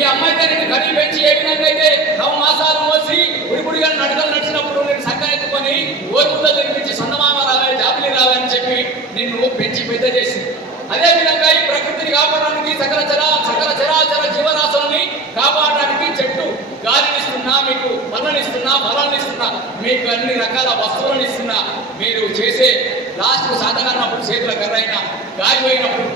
మీ అమ్మాయితో నేను కనీ పెంచి ఏ విధంగా అయితే మాసాలు మోసి ఉడిపుడిగా నడకలు నడిచినప్పుడు నేను సక్క ఎత్తుకొని ఓర్పుతో తినిపించి సొంతమామ రావే జాబులు రావే అని చెప్పి నిన్ను పెంచి పెద్ద చేసి, అదే విధంగా ఈ ప్రకృతిని కాపాడడానికి సకల చరాచర జీవరాశులని కాపాడడానికి చెట్టు గాలినిస్తున్నా, మీకు పళ్ళనిస్తున్నా, ఫలాన్ని ఇస్తున్నా, మీకు అన్ని రకాల వస్తువులను ఇస్తున్నా, మీరు చేసే లాస్ట్ సాధనప్పుడు చేతుల కర్రైనా గాలిపోయినప్పుడు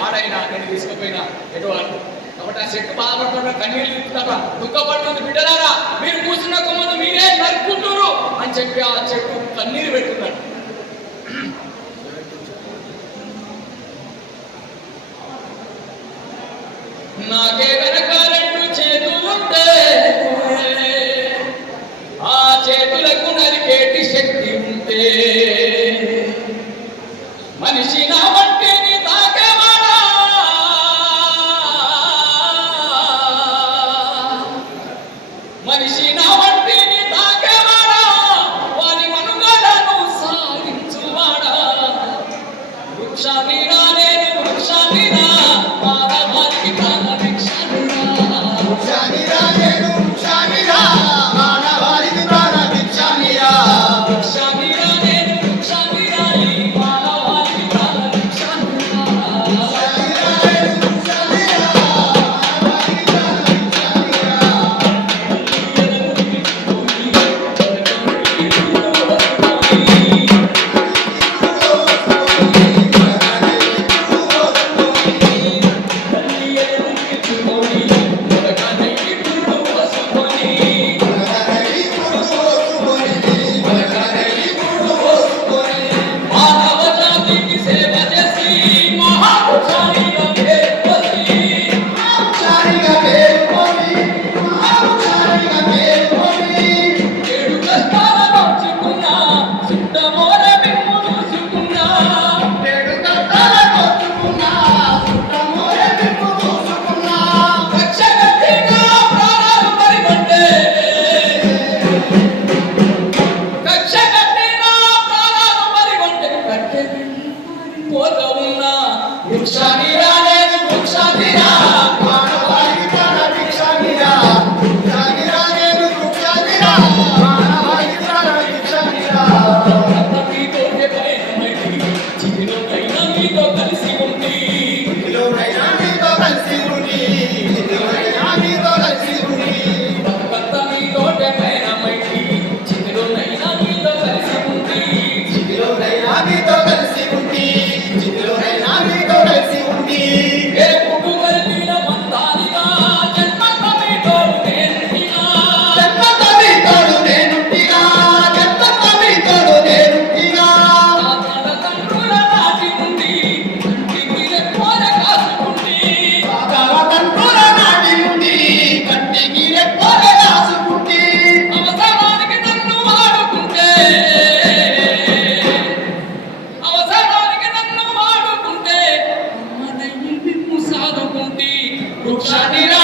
పాడైనా నేను తీసుకుపోయినా ఎటువంటి కాబట్టి ఆ చెట్టు బాధపడుతున్నా, కన్నీళ్ళు తిప్పుతారా, దుఃఖపడుతుంది. బిడ్డలారా మీరు కూర్చున్న కొమ్మను మీరే నరుకుంటున్నారు అని చెప్పి ఆ చెట్టు కన్నీరు పెట్టుకున్నాడు. నాకే వెనకాలంటూ చేతులుంటే ఆ చేతులకు నరికేటి శక్తి ఉంటే మనిషి నా వంటిని తాకేవాడా, మనిషి నా వంటిని తాకేవాడా, వారి మనుగడను సాగించువాడా. వృక్షాన్ని నేను వృక్షాన్ని వృక్షాన్ని